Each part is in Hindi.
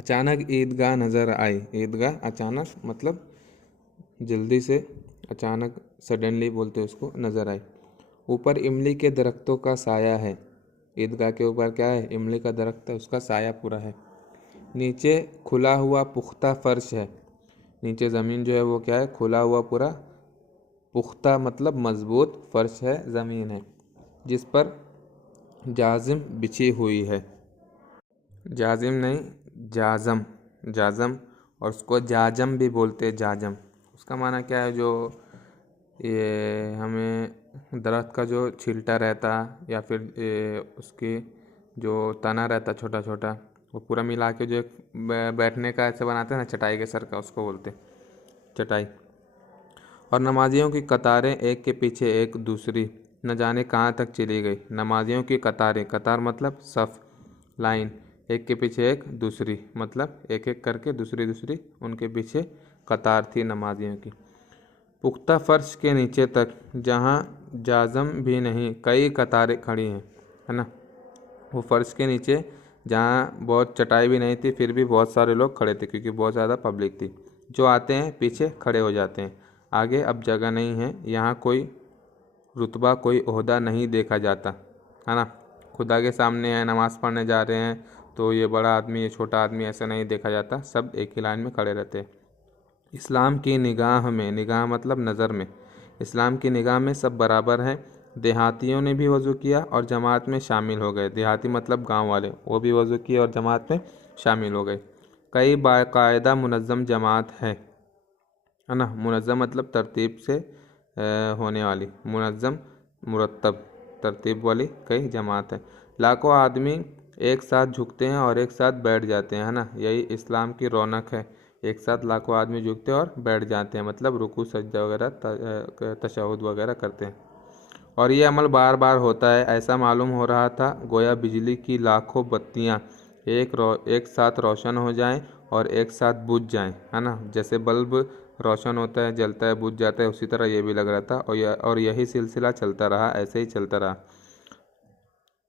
अचानक ईदगाह नज़र आई। ईदगाह अचानक मतलब जल्दी से, अचानक सडनली बोलते उसको, नज़र आई। ऊपर इमली के दरख्तों का साया है। ईदगाह के ऊपर क्या है? इमली का दरख्त है, उसका साया पूरा है। नीचे खुला हुआ पुख्ता फर्श है। नीचे ज़मीन जो है वो क्या है? खुला हुआ पूरा पुख्ता मतलब मजबूत फर्श है, ज़मीन है, जिस पर जाजिम बिछी हुई है। जाजिम नहीं, जाजम, जाजम, और उसको जाजम भी बोलते हैं। जाजम उसका माना क्या है? जो ये हमें दरख्त का जो छिलटा रहता या फिर उसकी जो तना रहता छोटा छोटा, वो पूरा मिला के जो एक बैठने का ऐसे बनाते हैं ना, चटाई के सर का, उसको बोलते चटाई। और नमाजियों की कतारें एक के पीछे एक दूसरी न जाने कहाँ तक चली गई। नमाजियों की कतारें, कतार मतलब सफ़, लाइन, एक के पीछे एक दूसरी मतलब एक एक करके दूसरी दूसरी उनके पीछे कतार थी नमाजियों की। पुख्ता फर्श के नीचे तक, जहाँ जाजम भी नहीं, कई कतारें खड़ी हैं, है ना। वो फर्श के नीचे जहाँ बहुत चटाई भी नहीं थी, फिर भी बहुत सारे लोग खड़े थे, क्योंकि बहुत ज़्यादा पब्लिक थी। जो आते हैं पीछे खड़े हो जाते हैं, आगे अब जगह नहीं है। यहाँ कोई रुतबा, कोई ओहदा नहीं देखा जाता, है ना। खुदा के सामने है, नमाज़ पढ़ने जा रहे हैं, तो ये बड़ा आदमी, ये छोटा आदमी, ऐसा नहीं देखा जाता। सब एक ही लाइन में खड़े रहते हैं। इस्लाम की निगाह में, निगाह मतलब नज़र में, इस्लाम की निगाह में सब बराबर हैं। देहातियों ने भी वज़ू किया और जमात में शामिल हो गए। देहाती मतलब गांव वाले, वो भी वज़ू किए और जमात में शामिल हो गए। कई बाकायदा मुनज़्ज़म जमात है ना। मुनज़्ज़म मतलब तरतीब से होने वाली, मुनज़्ज़म मुरतब, तरतीब वाली कई जमात है। लाखों आदमी एक साथ झुकते हैं और एक साथ बैठ जाते हैं, है ना। यही इस्लाम की रौनक है। एक साथ लाखों आदमी झुकते हैं और बैठ जाते हैं, मतलब रुकू सज्जा वगैरह तशहुद वगैरह करते हैं। और ये अमल बार बार होता है। ऐसा मालूम हो रहा था गोया बिजली की लाखों बत्तियाँ एक साथ रोशन हो जाएं और एक साथ बुझ जाएं, है ना। जैसे बल्ब रोशन होता है, जलता है, बुझ जाता है, उसी तरह ये भी लग रहा था। और यही सिलसिला चलता रहा, ऐसे ही चलता रहा।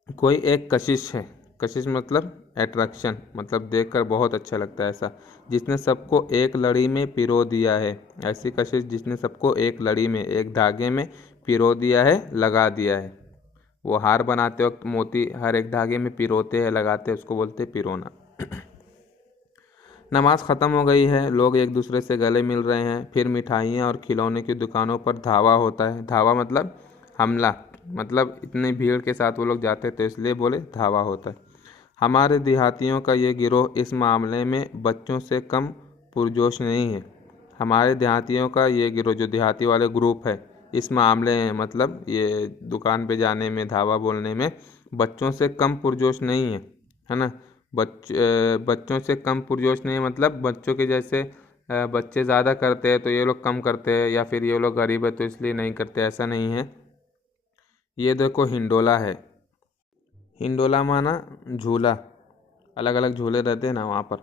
कोई एक कशिश है, कशिश मतलब एट्रैक्शन, मतलब देखकर बहुत अच्छा लगता है ऐसा, जिसने सबको एक लड़ी में पिरो दिया है। ऐसी कशिश जिसने सबको एक लड़ी में, एक धागे में पिरो दिया है, लगा दिया है। वो हार बनाते वक्त मोती हर एक धागे में पिरोते हैं, लगाते हैं, उसको बोलते हैं पिरोना। नमाज ख़त्म हो गई है, लोग एक दूसरे से गले मिल रहे हैं। फिर मिठाइयाँ और खिलौने की दुकानों पर धावा होता है। धावा मतलब हमला, मतलब इतनी भीड़ के साथ वो लोग जाते थे, इसलिए बोले धावा होता है। हमारे देहातियों का ये गिरोह इस मामले में बच्चों से कम पुरजोश नहीं है। हमारे देहातियों का ये गिरोह, जो देहाती वाले ग्रुप है, इस मामले में मतलब ये दुकान पे जाने में, धावा बोलने में बच्चों से कम पुरजोश नहीं है ना। बच्चों से कम पुरजोश नहीं है मतलब बच्चों के जैसे बच्चे ज़्यादा करते हैं तो ये लोग कम करते हैं, या फिर ये लोग गरीब है तो इसलिए नहीं करते, ऐसा नहीं है। ये देखो हिंडोला है। हिंडोला माना झूला, अलग अलग झूले रहते हैं ना वहाँ पर,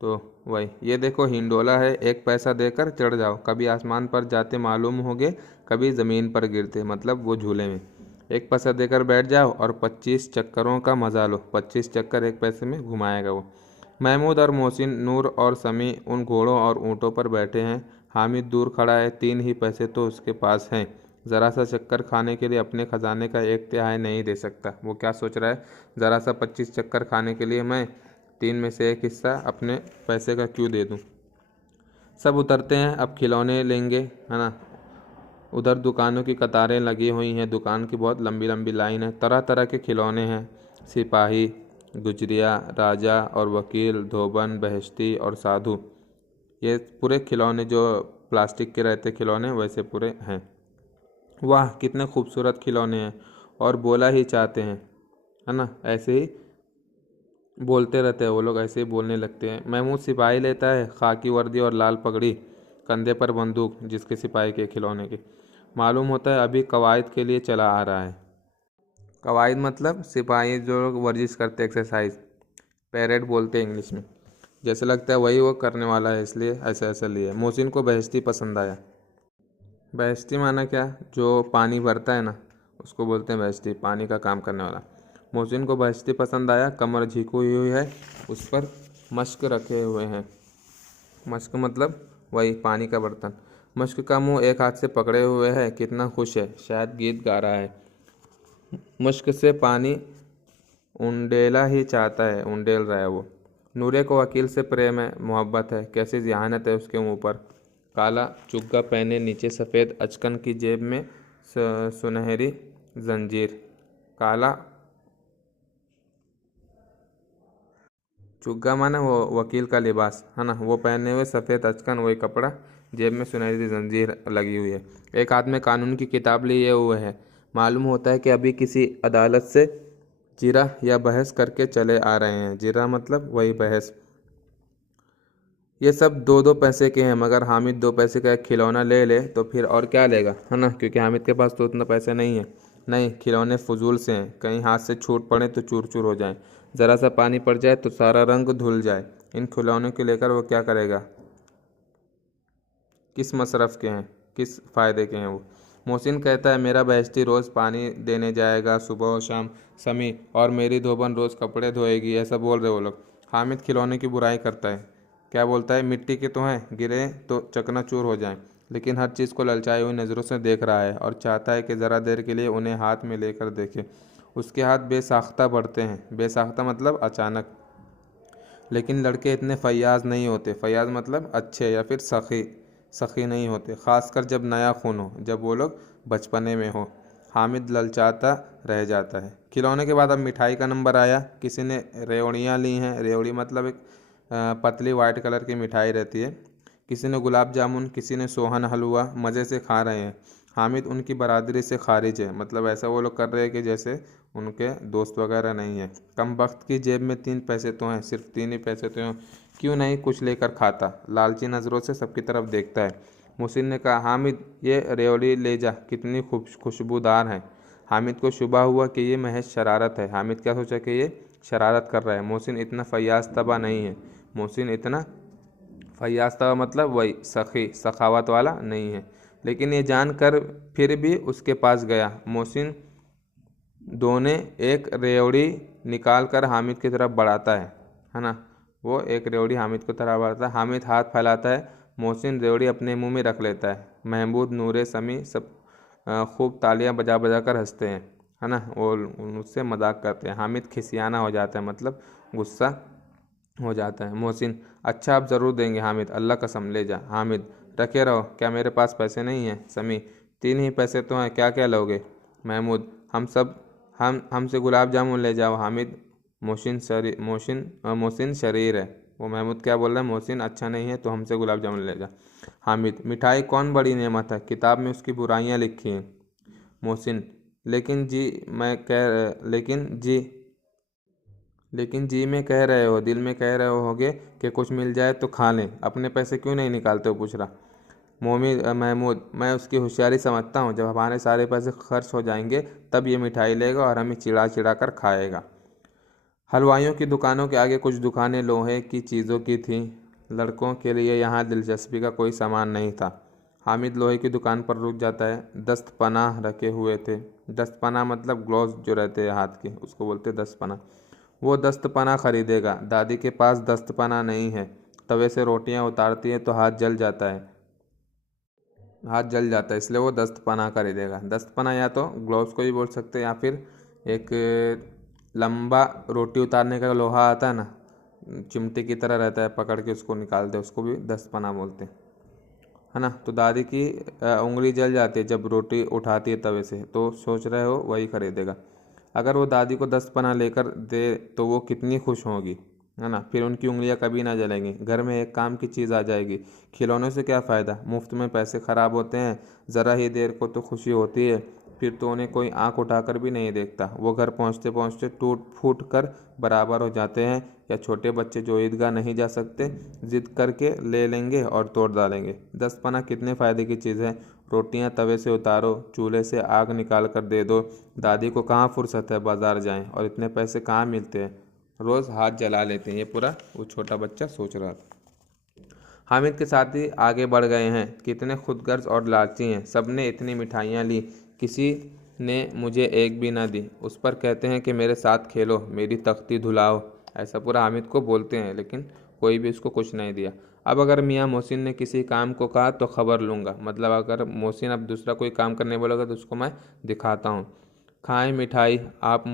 तो वही। ये देखो हिंडोला है, एक पैसा देकर चढ़ जाओ, कभी आसमान पर जाते मालूम होगे, कभी ज़मीन पर गिरते, मतलब वो झूले में। एक पैसा देकर बैठ जाओ और 25 चक्करों का मज़ा लो। 25 चक्कर एक पैसे में घुमाएगा वो। महमूद और मोहसिन, नूर और समी उन घोड़ों और ऊँटों पर बैठे हैं। हामिद दूर खड़ा है, 3 ही पैसे तो उसके पास हैं। ज़रा सा चक्कर खाने के लिए अपने ख़जाने का 1/3 नहीं दे सकता। वो क्या सोच रहा है, ज़रा सा 25 चक्कर खाने के लिए मैं 3 में से 1 हिस्सा अपने पैसे का क्यों दे दूँ। सब उतरते हैं, अब खिलौने लेंगे, है ना। उधर दुकानों की कतारें लगी हुई हैं, दुकान की बहुत लंबी लंबी लाइन है। तरह तरह के खिलौने हैं, सिपाही, गुजरिया, राजा और वकील, धोबन, बहश्ती और साधु। ये पूरे खिलौने जो प्लास्टिक के रहते खिलौने वैसे पूरे हैं। वाह कितने खूबसूरत खिलौने हैं, और बोला ही चाहते हैं, है ना। ऐसे ही बोलते रहते हैं वो लोग, ऐसे ही बोलने लगते हैं। महमूद सिपाही लेता है, खाकी वर्दी और लाल पगड़ी, कंधे पर बंदूक, जिसके सिपाही के खिलौने के। मालूम होता है अभी कवायद के लिए चला आ रहा है। कवायद मतलब सिपाही जो लोग वर्जिश करते, एक्सरसाइज, पैरेड बोलते हैं इंग्लिश में। जैसे लगता है वही वो करने वाला है, इसलिए ऐसा ऐसा लिया। मोहसिन को बहश्ती पसंद आया। बहश्ती माना क्या, जो पानी भरता है ना, उसको बोलते हैं बहश्ती, पानी का काम करने वाला। मोहसिन को बहश्ती पसंद आया, कमर झुकी हुई है, उस पर मश्क रखे हुए हैं। मश्क मतलब वही पानी का बर्तन। मश्क का मुंह एक हाथ से पकड़े हुए है, कितना खुश है, शायद गीत गा रहा है। मश्क से पानी उंडेला ही चाहता है, उंडेल रहा है वो। नूरे को वकील से प्रेम है, मोहब्बत है, कैसी ज़हानत है उसके मुंह पर। काला चुग्गा पहने, नीचे सफ़ेद अचकन की जेब में सुनहरी जंजीर। काला चुग्गा माने वो वकील का लिबास है ना, वो पहने हुए सफ़ेद अचकन, वही कपड़ा, जेब में सुनहरी जंजीर लगी हुई है। एक हाथ में कानून की किताब लिए हुए है। मालूम होता है कि अभी किसी अदालत से जिरा या बहस करके चले आ रहे हैं। जिरा मतलब वही बहस। ये सब दो दो पैसे के हैं, मगर हामिद 2 पैसे का एक खिलौना ले ले तो फिर और क्या लेगा, है ना, क्योंकि हामिद के पास तो उतना पैसे नहीं है। नहीं, खिलौने फजूल से हैं, कहीं हाथ से छूट पड़े तो चूर चूर हो जाए, ज़रा सा पानी पड़ जाए तो सारा रंग धुल जाए। इन खिलौनों को लेकर वो क्या करेगा, किस मसरफ़ के हैं, किस फ़ायदे के हैं वो। मोहसिन कहता है मेरा बेहश्ती रोज़ पानी देने जाएगा सुबह और शाम, समी और मेरी धोबन रोज़ कपड़े धोएगी, ऐसा बोल रहे वो लोग। हामिद खिलौने की बुराई करता है, क्या बोलता है, मिट्टी के तो हैं, गिरे तो चकनाचूर हो जाएं। लेकिन हर चीज़ को ललचाई हुई नज़रों से देख रहा है और चाहता है कि ज़रा देर के लिए उन्हें हाथ में लेकर देखे। उसके हाथ बेसाख्ता बढ़ते हैं, बेसाख्ता मतलब अचानक। लेकिन लड़के इतने फैयाज़ नहीं होते, फैयाज़ मतलब अच्छे या फिर सखी, सखी नहीं होते, ख़ासकर जब नया खून हो, जब वो लोग बचपने में हो। हामिद ललचाता रह जाता है। खिलौने के बाद अब मिठाई का नंबर आया। किसी ने रेवड़ियाँ ली हैं, रेवड़ी मतलब एक पतली वाइट कलर की मिठाई रहती है। किसी ने गुलाब जामुन, किसी ने सोहन हलवा, मज़े से खा रहे हैं। हामिद उनकी बरादरी से खारिज है, मतलब ऐसा वो लोग कर रहे हैं कि जैसे उनके दोस्त वगैरह नहीं है। कम वक्त की जेब में 3 पैसे तो हैं, सिर्फ 3 ही पैसे तो हैं, क्यों नहीं कुछ लेकर खाता। लालची नज़रों से सबकी तरफ देखता है। मुहसिन ने कहा, हामिद ये रेवड़ी ले जा, कितनी खुशबूदार है। हामिद को शुबा हुआ कि ये महज शरारत है। हामिद क्या सोचा कि ये शरारत कर रहा है। मोहसिन इतना फयाज तबा नहीं है। मोहसिन इतना फयाज तबा मतलब वही सखी, सखावत वाला नहीं है। लेकिन ये जानकर फिर भी उसके पास गया। मोहसिन दोने एक रेवड़ी निकाल कर हामिद की तरफ बढ़ाता है ना, वो एक रेवड़ी हामिद की तरफ बढ़ाता है। हामिद हाथ फैलाता है, मोहसिन रेवड़ी अपने मुंह में रख लेता है। महमूद, नूरे, समी सब खूब तालियां बजा बजा कर हंसते हैं, है ना, वो उससे मजाक करते हैं। हामिद खिसियाना हो जाता है, मतलब गुस्सा हो जाता है। मोहसिन, अच्छा आप ज़रूर देंगे हामिद, अल्लाह कसम ले जा। हामिद, रखे रहो, क्या मेरे पास पैसे नहीं हैं। समी, 3 ही पैसे तो हैं, क्या क्या लोगे। महमूद, हमसे गुलाब जामुन ले जाओ। हामिद, मोहसिन शरीर है, वो महमूद क्या बोल रहा है, मोहसिन अच्छा नहीं है तो हमसे गुलाब जामुन ले जा। हामिद, मिठाई कौन बड़ी नेमत है, किताब में उसकी बुराइयां लिखी हैं। मोहसिन, लेकिन जी मैं कह लेकिन जी में कह रहे हो, दिल में कह रहे होगे कि कुछ मिल जाए तो खा लें, अपने पैसे क्यों नहीं निकालते हो, पूछ रहा। महमूद, मैं उसकी होशियारी समझता हूँ, जब हमारे सारे पैसे खर्च हो जाएंगे तब ये मिठाई लेगा और हमें चिढ़ा चिढ़ा कर खाएगा। हलवाइयों की दुकानों के आगे कुछ दुकानें लोहे की चीज़ों की थीं। लड़कों के लिए यहाँ दिलचस्पी का कोई सामान नहीं था। हामिद लोहे की दुकान पर रुक जाता है। दस्तपनाह रखे हुए थे। दस्तपनाह मतलब ग्लोव्स जो रहते हैं हाथ के, उसको बोलते हैं दस्तपनाह। वो दस्तपनाह खरीदेगा। दादी के पास दस्तपनाह नहीं है। तवे से रोटियां उतारती है तो हाथ जल जाता है, इसलिए वो दस्तपनाह खरीदेगा। दस्तपनाह या तो ग्लोव्स को ही बोल सकते हैं, या फिर एक लंबा रोटी उतारने का लोहा आता है ना, चिमटे की तरह रहता है, पकड़ के उसको निकालते हैं, उसको भी दस्तपनाह बोलते हैं, है ना। तो दादी की उंगली जल जाती है जब रोटी उठाती है तवे से, तो सोच रहे हो वही खरीदेगा। अगर वो दादी को दस्तपनाह लेकर दे तो वो कितनी खुश होगी, है ना, फिर उनकी उंगलियां कभी ना जलेंगी। घर में एक काम की चीज़ आ जाएगी। खिलौनों से क्या फ़ायदा, मुफ्त में पैसे ख़राब होते हैं। ज़रा ही देर को तो खुशी होती है, फिर तो उन्हें कोई आंख उठाकर भी नहीं देखता। वो घर पहुंचते पहुंचते टूट फूट कर बराबर हो जाते हैं, या छोटे बच्चे जो ईदगाह नहीं जा सकते, जिद करके ले लेंगे और तोड़ डालेंगे। दस्तपना कितने फ़ायदे की चीज़ है। रोटियां तवे से उतारो, चूल्हे से आग निकाल कर दे दो। दादी को कहाँ फुर्सत है बाज़ार जाएं, और इतने पैसे कहाँ मिलते हैं, रोज़ हाथ जला लेते हैं। ये पूरा वो छोटा बच्चा सोच रहा था। हामिद के साथी आगे बढ़ गए हैं। कितने खुदगर्ज और लालची हैं, सब ने इतनी मिठाइयाँ ली, किसी ने मुझे एक भी ना दी। उस पर कहते हैं कि मेरे साथ खेलो, मेरी तख्ती धुलाओ, ऐसा पूरा हामिद को बोलते हैं। लेकिन कोई भी उसको कुछ नहीं दिया। अब अगर मियाँ मोहसिन ने किसी काम को कहा तो खबर लूँगा, मतलब अगर मोहसिन अब दूसरा कोई काम करने बोलेगा तो उसको मैं दिखाता हूँ। खाएं मिठाई, आप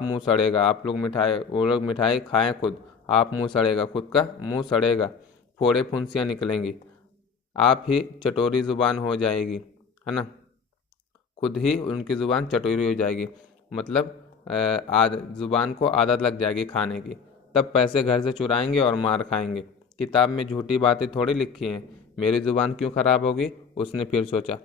मुँह सड़ेगा, आप लोग मिठाई, वो लोग मिठाई खाएं खुद, आप मुँह सड़ेगा, खुद का मुँह सड़ेगा, फोड़े फुंसियाँ निकलेंगी, आप ही चटोरी जुबान हो जाएगी, है ना, खुद ही उनकी ज़ुबान चटोरी हो जाएगी, मतलब ज़ुबान को आदत लग जाएगी खाने की। तब पैसे घर से चुराएंगे और मार खाएंगे। किताब में झूठी बातें थोड़ी लिखी हैं, मेरी ज़ुबान क्यों खराब होगी, उसने फिर सोचा।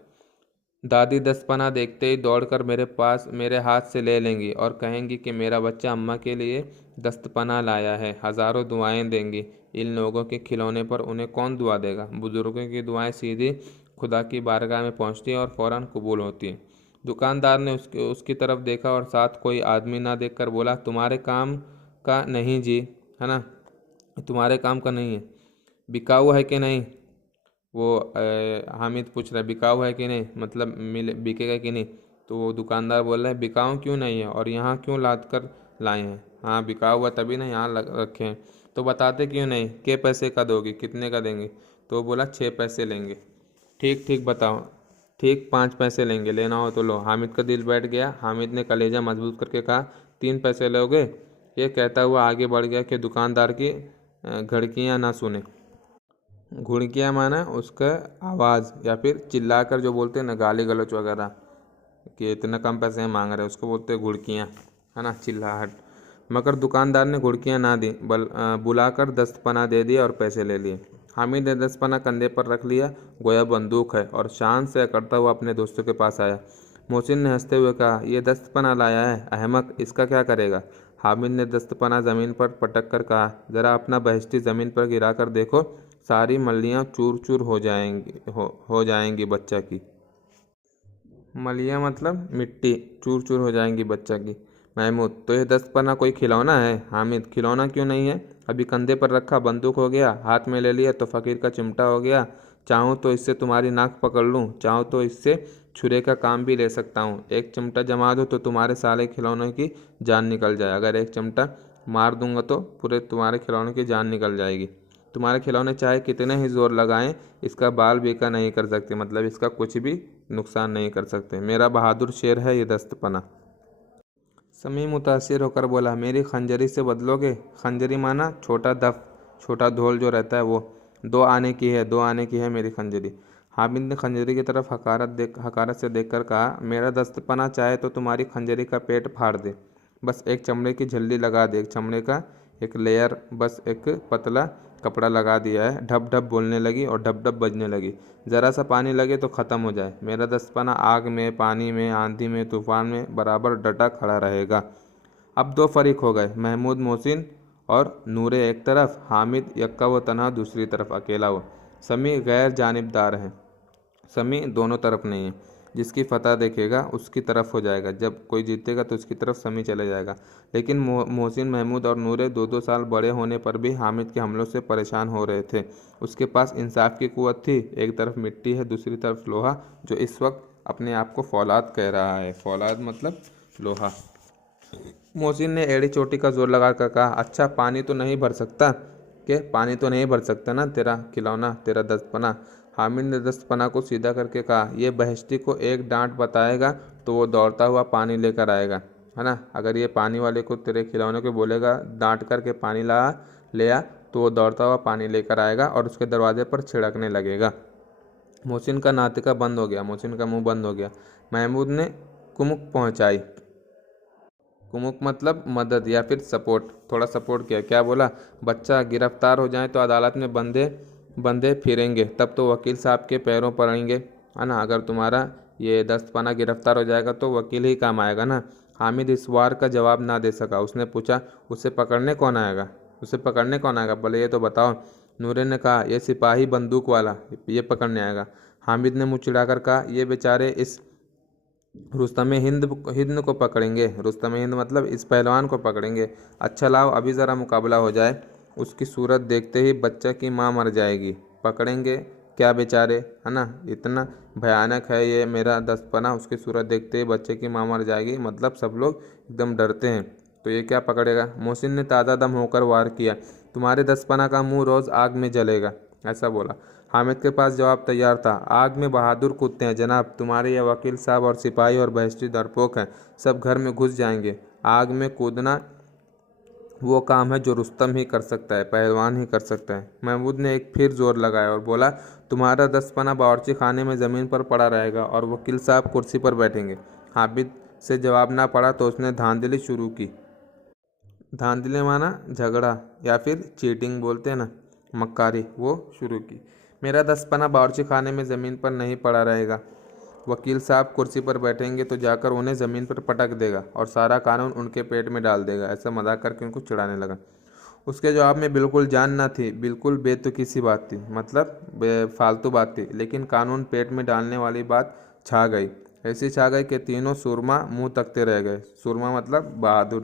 दादी 10 पना देखते ही दौड़कर मेरे हाथ से ले लेंगी और कहेंगी कि मेरा बच्चा अम्मा के लिए 10 पना लाया है, हज़ारों दुआएं देंगी। इन लोगों के खिलौने पर उन्हें कौन दुआ देगा। बुजुर्गों की दुआएं सीधी खुदा की बारगाह में पहुंचती हैं और फौरन कबूल होती हैं। दुकानदार ने उसकी तरफ देखा और साथ कोई आदमी ना देखकर बोला, तुम्हारे काम का नहीं जी, है ना, तुम्हारे काम का नहीं है, बिकाऊ है कि नहीं। वो हामिद पूछ रहा है बिकाऊ है कि नहीं, मतलब मिले बिकेगा कि नहीं। तो वो दुकानदार बोल रहा है बिकाऊ क्यों नहीं है और यहाँ क्यों लाद कर लाए हैं। हाँ बिकाऊ हुआ तभी ना यहाँ रखे हैं। तो बताते क्यों नहीं, के पैसे का दोगे, कितने का देंगे। तो वो बोला 6 पैसे लेंगे। ठीक ठीक बताओ। ठीक 5 पैसे लेंगे, लेना हो तो लो। हामिद का दिल बैठ गया। हामिद ने कलेजा मजबूत करके कहा 3 पैसे लोगे। ये कहता हुआ आगे बढ़ गया कि दुकानदार की घड़कियाँ ना सुने। घुड़कियाँ माना उसका आवाज़, या फिर चिल्लाकर जो बोलते हैं ना गाली गलौच वगैरह, कि इतना कम पैसे मांग रहे हैं, उसको बोलते हैं घुड़कियाँ, है ना, चिल्लाहट। मगर दुकानदार ने घुड़कियाँ ना दी, बुलाकर 10 पना दे दिए और पैसे ले लिए। हामिद ने 10 पना कंधे पर रख लिया, गोया बंदूक है, और शान से अकड़ता हुआ अपने दोस्तों के पास आया। मोहसिन ने हंसते हुए कहा, ये 10 पना लाया है अहमक, इसका क्या करेगा। हामिद ने 10 पना ज़मीन पर पटक कर कहा, ज़रा अपना बहश्ती ज़मीन पर गिरा कर देखो, सारी मल्लियाँ चूर चूर हो जाएंगी बच्चा की। मलिया मतलब मिट्टी, चूर चूर हो जाएंगी बच्चा की। महमूद, तो ये 10 पना कोई खिलौना है। हामिद, खिलौना क्यों नहीं है, अभी कंधे पर रखा बंदूक हो गया, हाथ में ले लिया तो फ़कीर का चिमटा हो गया। चाहूँ तो इससे तुम्हारी नाक पकड़ लूँ, चाहूँ तो इससे छुरे का काम भी ले सकता हूँ। एक चिमटा जमा दो तो तुम्हारे सारे खिलौनों की जान निकल जाए, अगर एक चिमटा मार दूंगा तो पूरे तुम्हारे खिलौनों की जान निकल जाएगी। तुम्हारे खिलौने चाहे कितने ही जोर लगाएं, इसका बाल बेका नहीं कर सकते, मतलब इसका कुछ भी नुकसान नहीं कर सकते। मेरा बहादुर शेर है ये 10 पना। समी मुतासिर होकर बोला, मेरी खंजरी से बदलोगे। खंजरी माना छोटा दफ, छोटा ढोल जो रहता है वो। 2 आने की है, 2 आने की है मेरी खंजरी। हामिद ने खंजरी की तरफ हकारत से देखकर कहा, मेरा 10 पना चाहे तो तुम्हारी खंजरी का पेट फाड़ दे, बस एक चमड़े की झल्ली लगा दे, एक चमड़े का एक लेयर, बस एक पतला कपड़ा लगा दिया है। ढप ढप बोलने लगी और ढप ढप बजने लगी। ज़रा सा पानी लगे तो ख़त्म हो जाए। मेरा 10 पना आग में, पानी में, आंधी में, तूफान में बराबर डटा खड़ा रहेगा। अब 2 फरीक हो गए, महमूद मोहसिन और नूरे एक तरफ, हामिद यक्का व तनहा दूसरी तरफ, अकेला वो। समी गैर जानिबदार है, समी दोनों तरफ नहीं है। जिसकी फतह देखेगा उसकी तरफ हो जाएगा, जब कोई जीतेगा तो उसकी तरफ समी चले जाएगा। लेकिन मोहसिन, महमूद और नूरे 2-2 साल बड़े होने पर भी हामिद के हमलों से परेशान हो रहे थे। उसके पास इंसाफ की कुव्वत थी। एक तरफ मिट्टी है, दूसरी तरफ लोहा, जो इस वक्त अपने आप को फौलाद कह रहा है। फौलाद मतलब लोहा। मोहसिन ने एड़ी चोटी का जोर लगा कर कहा, अच्छा पानी तो नहीं भर सकता, के पानी तो नहीं भर सकता ना तेरा खिलौना, तेरा 10 पना। हामिद ने 10 पना को सीधा करके कहा, यह बहश्ती को एक डांट बताएगा तो वो दौड़ता हुआ पानी लेकर आएगा, है ना। अगर ये पानी वाले को तेरे खिलौने को बोलेगा डांट करके पानी ले आ, तो वो दौड़ता हुआ पानी लेकर आएगा और उसके दरवाजे पर छिड़कने लगेगा। मोहसिन का नातिका बंद हो गया, मोहसिन का मुंह बंद हो गया। महमूद ने कुमुक पहुंचाई। कुमुक मतलब मदद या फिर सपोर्ट, थोड़ा सपोर्ट किया। क्या बोला, बच्चा गिरफ्तार हो जाए तो अदालत में बंदे बंदे फिरेंगे, तब तो वकील साहब के पैरों पड़ेंगे, है ना। अगर तुम्हारा ये 10 पना गिरफ्तार हो जाएगा तो वकील ही काम आएगा ना। हामिद इस वार का जवाब ना दे सका। उसने पूछा, उसे पकड़ने कौन आएगा, उसे पकड़ने कौन आएगा, बोले ये तो बताओ। नूरे ने कहा, ये सिपाही बंदूक वाला, ये पकड़ने आएगा। हामिद ने मुँह चिढ़ाकर कहा, ये बेचारे इस रुस्तमे हिंद को पकड़ेंगे। रुस्तमे हिंद मतलब इस पहलवान को पकड़ेंगे। अच्छा लाओ अभी ज़रा मुकाबला हो जाए। उसकी सूरत देखते ही बच्चा की माँ मर जाएगी। पकड़ेंगे क्या बेचारे, है ना। इतना भयानक है ये मेरा 10 पना, उसकी सूरत देखते ही बच्चे की माँ मर जाएगी, मतलब सब लोग एकदम डरते हैं। तो ये क्या पकड़ेगा। मोहसिन ने ताज़ा दम होकर वार किया। तुम्हारे 10 पना का मुंह रोज़ आग में जलेगा, ऐसा बोला। हामिद के पास जवाब तैयार था। आग में बहादुर कूदते हैं जनाब, तुम्हारे ये वकील साहब और सिपाही और बहस्ती डरपोक हैं, सब घर में घुस जाएंगे। आग में कूदना वो काम है जो रुस्तम ही कर सकता है, पहलवान ही कर सकता है। महमूद ने एक फिर जोर लगाया और बोला, तुम्हारा 10 पना बावर्ची खाने में ज़मीन पर पड़ा रहेगा और वकील साहब कुर्सी पर बैठेंगे। हामिद से जवाब ना पड़ा तो उसने धांधली शुरू की। धांधली माना झगड़ा या फिर चीटिंग बोलते हैं ना, मक्कारी, वो शुरू की। मेरा 10 पना बावर्ची खाने में ज़मीन पर नहीं पड़ा रहेगा। वकील साहब कुर्सी पर बैठेंगे तो जाकर उन्हें ज़मीन पर पटक देगा और सारा कानून उनके पेट में डाल देगा। ऐसा मजाक करके उनको चिढ़ाने लगा। उसके जवाब में बिल्कुल जान न थी, बिल्कुल बेतुकी सी बात थी, मतलब फालतू बात थी, लेकिन कानून पेट में डालने वाली बात छा गई। ऐसी छा गई कि तीनों सुरमा मुंह तकते रह गए। सुरमा मतलब बहादुर,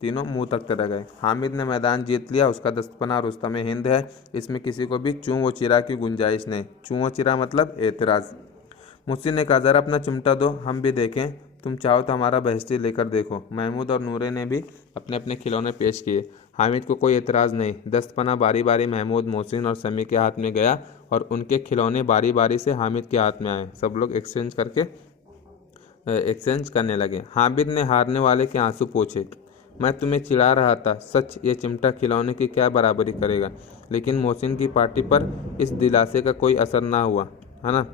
तीनों मुंह तकते रह गए। हामिद ने मैदान जीत लिया, उसका 10 पना रुस्तम हिंद है, इसमें किसी को भी चूं व चिरा की गुंजाइश नहीं। चूं व चिरा मतलब एतराज़। मुहसिन ने कहा, ज़रा अपना चिमटा दो, हम भी देखें, तुम चाहो तो हमारा बहस्ती लेकर देखो। महमूद और नूरे ने भी अपने अपने खिलौने पेश किए। हामिद को कोई एतराज़ नहीं। 10 पना बारी बारी महमूद, मोहसिन और समी के हाथ में गया और उनके खिलौने बारी बारी से हामिद के हाथ में आए। सब लोग एक्सचेंज करने लगे। हामिद ने हारने वाले के आंसू पोंछे। मैं तुम्हें चिढ़ा रहा था, सच ये चिमटा खिलौने की क्या बराबरी करेगा। लेकिन मोहसिन की पार्टी पर इस दिलासे का कोई असर ना हुआ, है ना।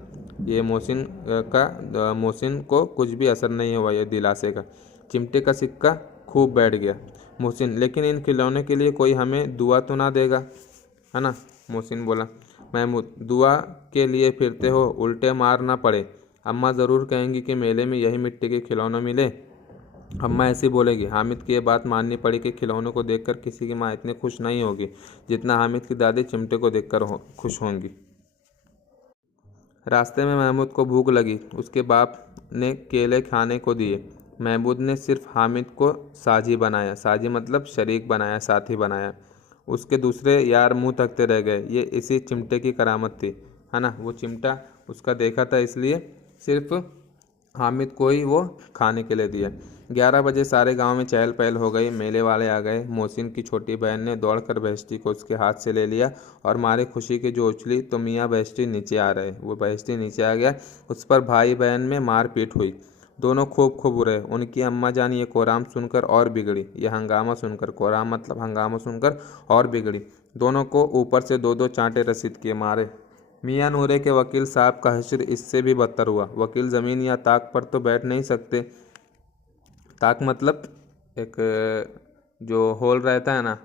ये मोहसिन को कुछ भी असर नहीं हुआ ये दिलासे का। चिमटे का सिक्का खूब बैठ गया। मोहसिन, लेकिन इन खिलौने के लिए कोई हमें दुआ तो ना देगा, है ना। मोहसिन बोला। महमूद, दुआ के लिए फिरते हो, उल्टे मार ना पड़े। अम्मा ज़रूर कहेंगी कि मेले में यही मिट्टी के खिलौने मिले। अम्मा ऐसी बोलेगी। हामिद की ये बात माननी पड़ी कि खिलौनों को देखकर किसी की माँ इतनी खुश नहीं होगी जितना हामिद की दादी चिमटे को देखकर खुश होंगी। रास्ते में महमूद को भूख लगी। उसके बाप ने केले खाने को दिए। महमूद ने सिर्फ हामिद को साझी बनाया, साझी मतलब शरीक बनाया, साथी बनाया। उसके दूसरे यार मुंह तकते रह गए। ये इसी चिमटे की करामत थी, है ना। वो चिमटा उसका देखा था, इसलिए सिर्फ हामिद को ही वो खाने के लिए दिया। 11 बजे सारे गांव में चहल पहल हो गई। मेले वाले आ गए। मोहसिन की छोटी बहन ने दौड़कर बहस्ती को उसके हाथ से ले लिया और मारे खुशी की जो उछली तो मियाँ बहस्ती नीचे आ रहे। वो बहस्ती नीचे आ गया। उस पर भाई बहन में मारपीट हुई। दोनों खूब रहे। उनकी अम्मा जान ये कोराम सुनकर और बिगड़ी, ये हंगामा सुनकर, कोराम मतलब हंगामा सुनकर और बिगड़ी। दोनों को ऊपर से 2-2 चांटे रसीद किए मारे। मियाँ नूरे के वकील साहब का हश्र इससे भी बदतर हुआ। वकील ज़मीन या ताक पर तो बैठ नहीं सकते। ताक मतलब एक जो होल रहता है ना,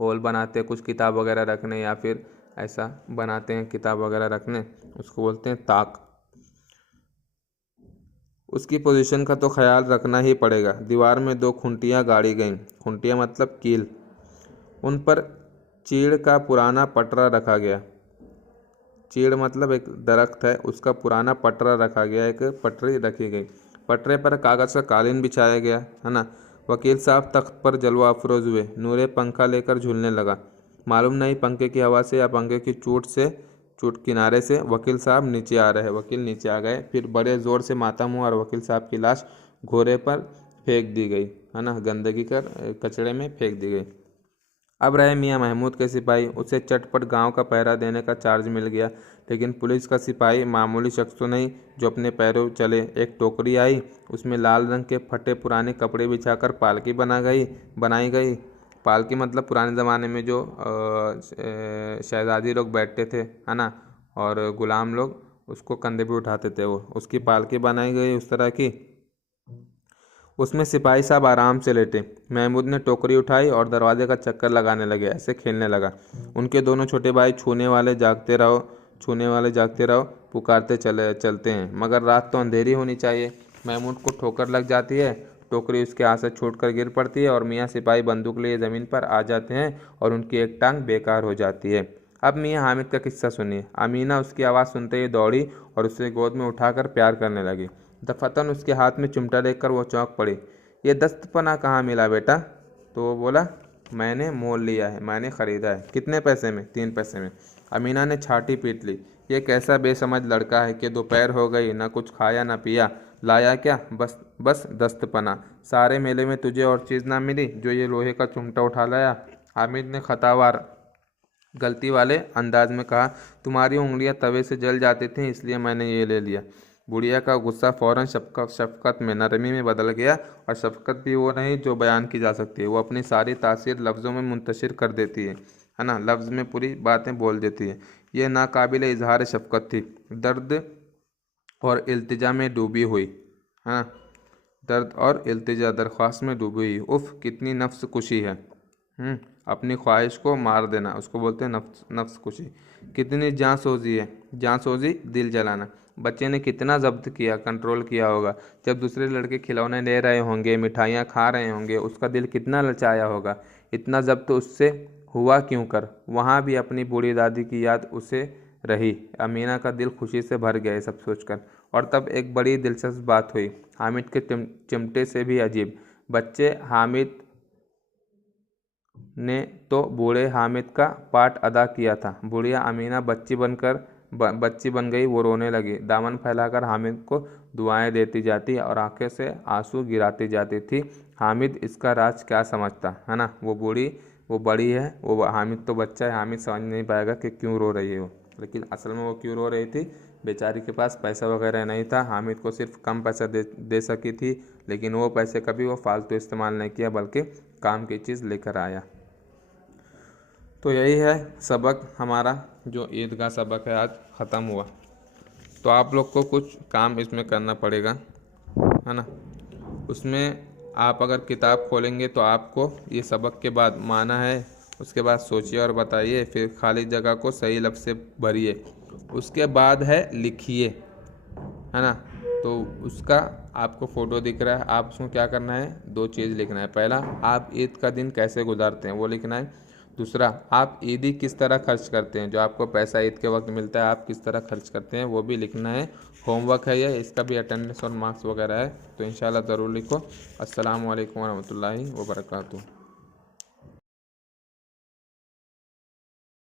होल बनाते हैं कुछ किताब वगैरह रखने या फिर ऐसा बनाते हैं किताब वगैरह रखने, उसको बोलते हैं ताक। उसकी पोजीशन का तो ख्याल रखना ही पड़ेगा। दीवार में 2 खुंटियाँ गाड़ी गईं। खुंटियाँ मतलब कील। उन पर चीड़ का पुराना पटरा रखा गया। चीड़ मतलब एक दरख्त है, उसका पुराना पटरा रखा गया, एक पटरी रखी गई। पटरे पर कागज़ का कालीन बिछाया गया, है ना। वकील साहब तख्त पर जलवा अफरोज़ हुए। नूरे पंखा लेकर झूलने लगा। मालूम नहीं पंखे की हवा से या पंखे की चोट किनारे से वकील साहब नीचे आ रहे। वकील नीचे आ गए। फिर बड़े ज़ोर से मातम हुआ और वकील साहब की लाश घोड़े पर फेंक दी गई, है ना, गंदगी कर कचड़े में फेंक दी गई। अब रहे मियाँ महमूद के सिपाही। उसे चटपट गांव का पहरा देने का चार्ज मिल गया। लेकिन पुलिस का सिपाही मामूली शख्स तो नहीं जो अपने पैरों चले। एक टोकरी आई, उसमें लाल रंग के फटे पुराने कपड़े बिछाकर पालकी बनाई गई। पालकी मतलब पुराने ज़माने में जो शहजादी लोग बैठते थे, है ना, और गुलाम लोग उसको कंधे पे उठाते थे, वो उसकी पालकी बनाई गई उस तरह की। उसमें सिपाही साहब आराम से लेटे। महमूद ने टोकरी उठाई और दरवाजे का चक्कर लगाने लगे, ऐसे खेलने लगा। उनके दोनों छोटे भाई छूने वाले जागते रहो पुकारते चलते हैं, मगर रात तो अंधेरी होनी चाहिए। महमूद को ठोकर लग जाती है, टोकरी उसके हाथ से छूटकर गिर पड़ती है और मियाँ सिपाही बंदूक लिए ज़मीन पर आ जाते हैं और उनकी एक टांग बेकार हो जाती है। अब मियाँ हामिद का किस्सा सुनिए। अमीना उसकी आवाज़ सुनते ही दौड़ी और उसे गोद में उठाकर प्यार करने लगी। दफतन उसके हाथ में चिमटा देखकर वो चौंक पड़ी। ये 10 पना कहाँ मिला बेटा? तो वो बोला, मैंने मोल लिया है, मैंने ख़रीदा है। कितने पैसे में? 3 पैसे में। अमीना ने छाती पीट ली। ये कैसा बेसमझ लड़का है कि दोपहर हो गई, ना कुछ खाया ना पिया, लाया क्या? बस 10 पना। सारे मेले में तुझे और चीज़ ना मिली जो ये लोहे का चिमटा उठा लाया? हामिद ने खतावार गलती वाले अंदाज में कहा, तुम्हारी उंगलियां तवे से जल जाती थीं इसलिए मैंने ये ले लिया। बुढ़िया का गुस्सा फौरन शफकत में, नरमी में बदल गया। और शफकत भी वो नहीं जो बयान की जा सकती है, वो अपनी सारी तासीर लफ्ज़ों में मुंतशिर कर देती है ना, लफ्ज़ में पूरी बातें बोल देती है। ये नाकाबिल इजहार शफकत थी, दर्द और इल्तिजा में डूबी हुई, है ना, दर्द और इल्तिजा दरख्वास्त में डूबी हुई। उफ़ कितनी नफ्स कुशी है। अपनी ख्वाहिश को मार देना, उसको बोलते हैं नफ्स कुशी। कितनी जाँसोजी है, जाँसोजी दिल जलाना। बच्चे ने कितना जब्त किया, कंट्रोल किया होगा। जब दूसरे लड़के खिलौने ले रहे होंगे, मिठाइयाँ खा रहे होंगे, उसका दिल कितना ललचाया होगा। इतना जब्त उससे हुआ क्यों कर। वहाँ भी अपनी बूढ़ी दादी की याद उसे रही। अमीना का दिल खुशी से भर गया ये सब सोचकर। और तब एक बड़ी दिलचस्प बात हुई, हामिद के चिमटे से भी अजीब। बच्चे हामिद ने तो बूढ़े हामिद का पार्ट अदा किया था। बुढ़िया अमीना बच्ची बन गई। वो रोने लगी, दामन फैलाकर हामिद को दुआएं देती जाती और आंखें से आंसू गिराती जाती थी। हामिद इसका राज क्या समझता, है ना। वो बड़ी है, वो हामिद तो बच्चा है। हामिद समझ नहीं पाएगा कि क्यों रो रही है वो, लेकिन असल में वो क्यों रो रही थी। बेचारी के पास पैसा वगैरह नहीं था, हामिद को सिर्फ कम पैसा दे सकी थी, लेकिन वो पैसे कभी वो फालतू इस्तेमाल नहीं किया, बल्कि काम की चीज़ लेकर आया। तो यही है सबक हमारा, जो ईद का सबक है आज ख़त्म हुआ। तो आप लोग को कुछ काम इसमें करना पड़ेगा, है ना। उसमें आप अगर किताब खोलेंगे तो आपको ये सबक के बाद माना है, उसके बाद सोचिए और बताइए, फिर खाली जगह को सही लफ्ज़ से भरिए, उसके बाद है लिखिए, है ना। तो उसका आपको फ़ोटो दिख रहा है, आप उसमें क्या करना है, 2 चीज़ लिखना है। पहला, आप ईद का दिन कैसे गुजारते हैं वो लिखना है। दूसरा, आप ईदी किस तरह खर्च करते हैं, जो आपको पैसा ईद के वक्त मिलता है आप किस तरह खर्च करते हैं वो भी लिखना है। होमवर्क है ये, इसका भी अटेंडेंस और मार्क्स वगैरह है, तो इंशाल्लाह ज़रूर लिखो। अस्सलामु अलैकुम वरहमतुल्लाहि वबरकातुहू।